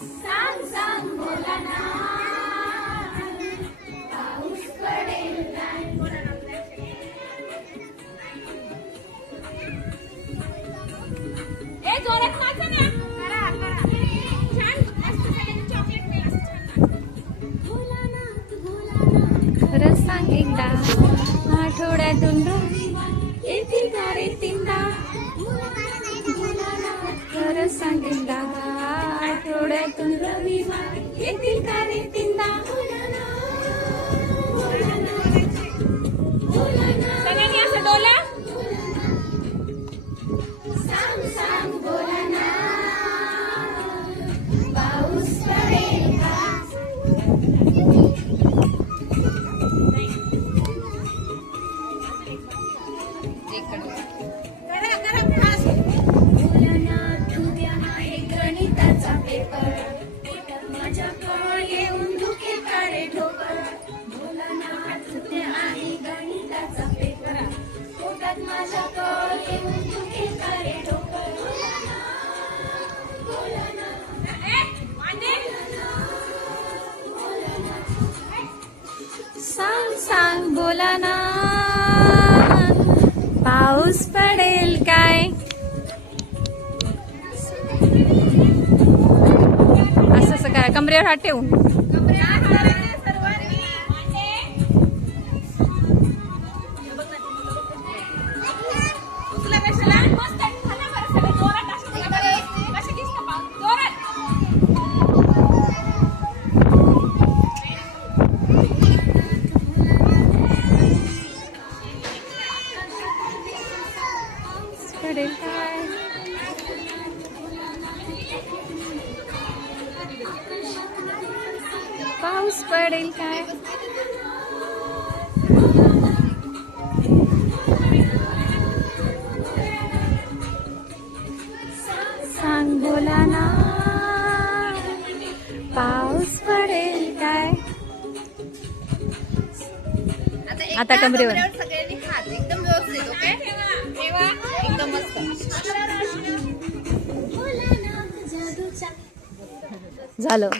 सांग सांग भोलानाथ, पाऊस पडेल काय? ए जोरात नाचा ना, करा करा छान मस्त सगळ्यांनी चॉकलेट मिळालं छान. भोलानाथ भोलानाथ खरं सांग एकदा आठवड्यातून रविवार येतील का रे तीनदा. खरं सांग एकदा आठवड्यातून रविवार येतील का रे तीनदा. सगळ्यांनी असं डोला. सांग सांग भोलानाथ, पाऊस पडेल का? भोलानाथ उद्या आहे गणिताचा पेपर, पोटात माझ्या कळ येऊन दुखे का रे ठोकर. भोलानाथ उद्या आहे गणिताचा पेपर, पोटात माझ्या कळ येऊन दुखे का रे ठोकर. सांग सांग भोलानाथ, पाऊस पडेल काय? असं करा, कमरेवर हात ठेवून. पडेल काय? पाऊस पडेल काय? सांग भोलानाथ, पाऊस पडेल काय? आता कमरेवर सगळ्यांनी खात एकदम व्यवस्थित. ओके एकदम मस्त. झालं.